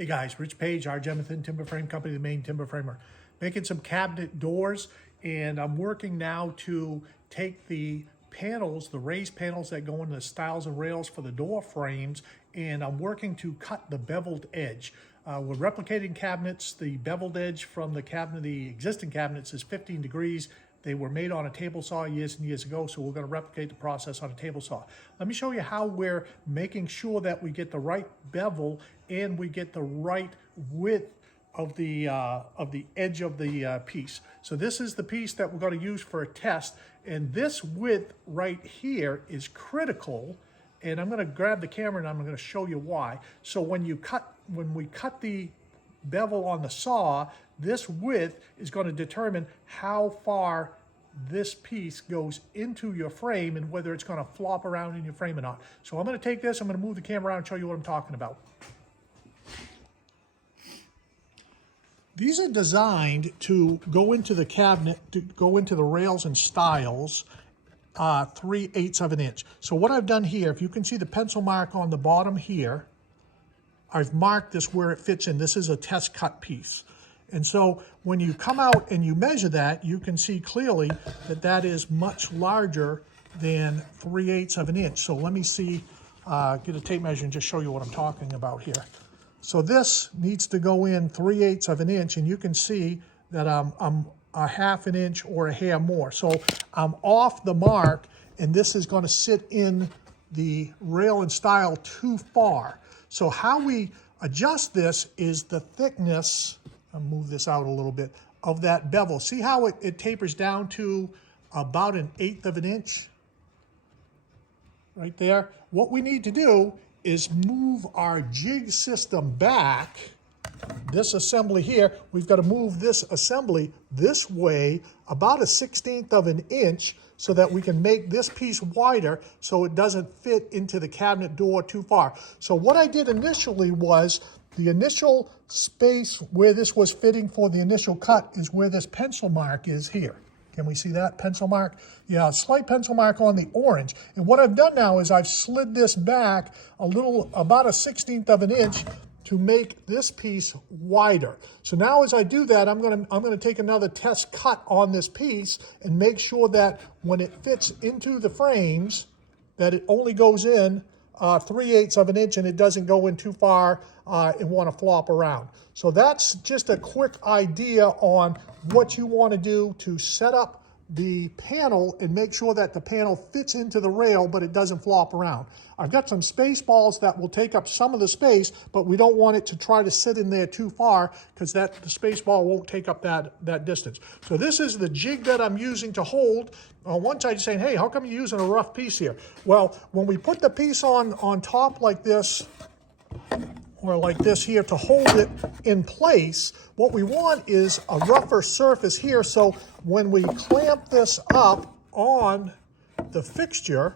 Hey guys, Rich Page, our Jemison Timber Frame Company, the main timber framer. Making some cabinet doors, and I'm working now to take the panels, the raised panels that go into the stiles and rails for the door frames, and I'm working to cut the beveled edge. We're replicating cabinets. The beveled edge from the cabinet, the existing cabinets, is 15 degrees. They were made on a table saw years and years ago, so we're going to replicate the process on a table saw. Let me show you how we're making sure that we get the right bevel and we get the right width of the edge of the piece. So this is the piece that we're going to use for a test, and this width right here is critical. And I'm going to grab the camera and I'm going to show you why. So when we cut the bevel on the saw, this width is going to determine how far this piece goes into your frame and whether it's going to flop around in your frame or not. So I'm going to take this, I'm going to move the camera around and show you what I'm talking about. These are designed to go into the cabinet, to go into the rails and stiles 3/8 of an inch. So what I've done here, if you can see the pencil mark on the bottom here, I've marked this where it fits in. This is a test cut piece. And so when you come out and you measure that, you can see clearly that that is much larger than 3/8 of an inch. So let me see, get a tape measure and just show you what I'm talking about here. So this needs to go in 3/8 of an inch, and you can see that I'm a half an inch or a hair more. So I'm off the mark, and this is going to sit in the rail and stile too far. So how we adjust this is the thickness, I'll move this out a little bit, of that bevel. See how it tapers down to about 1/8 of an inch? Right there. What we need to do is move our jig system back. This assembly here, we've got to move this assembly this way about 1/16 of an inch so that we can make this piece wider so it doesn't fit into the cabinet door too far. So what I did initially was, the initial space where this was fitting for the initial cut is where this pencil mark is here. Can we see that pencil mark? Yeah, a slight pencil mark on the orange. And what I've done now is I've slid this back a little, about 1/16 of an inch, to make this piece wider. So now as I do that, I'm gonna take another test cut on this piece and make sure that when it fits into the frames, that it only goes in 3/8 of an inch and it doesn't go in too far and want to flop around. So that's just a quick idea on what you want to do to set up the panel and make sure that the panel fits into the rail but it doesn't flop around. I've got some space balls that will take up some of the space, but we don't want it to try to sit in there too far because the space ball won't take up that distance. So this is the jig that I'm using to hold. On one side you're saying, hey, how come you're using a rough piece here? Well, when we put the piece on top like this, or like this here, to hold it in place, what we want is a rougher surface here, so when we clamp this up on the fixture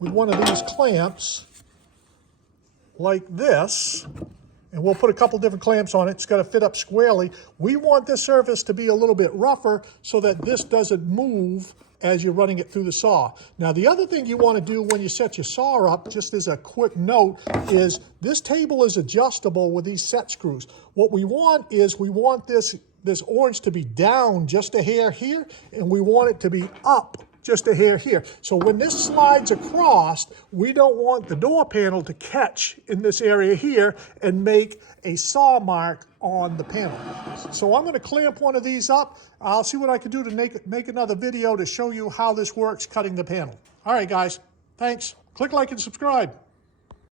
with one of these clamps like this, and we'll put a couple different clamps on it, it's got to fit up squarely. We want this surface to be a little bit rougher so that this doesn't move as you're running it through the saw. Now, the other thing you want to do when you set your saw up, just as a quick note, is this table is adjustable with these set screws. What we want is, we want this orange to be down just a hair here, and we want it to be up just a hair here. So when this slides across, we don't want the door panel to catch in this area here and make a saw mark on the panel. So I'm going to clamp one of these up. I'll see what I can do to make another video to show you how this works cutting the panel. All right, guys, thanks. Click like and subscribe.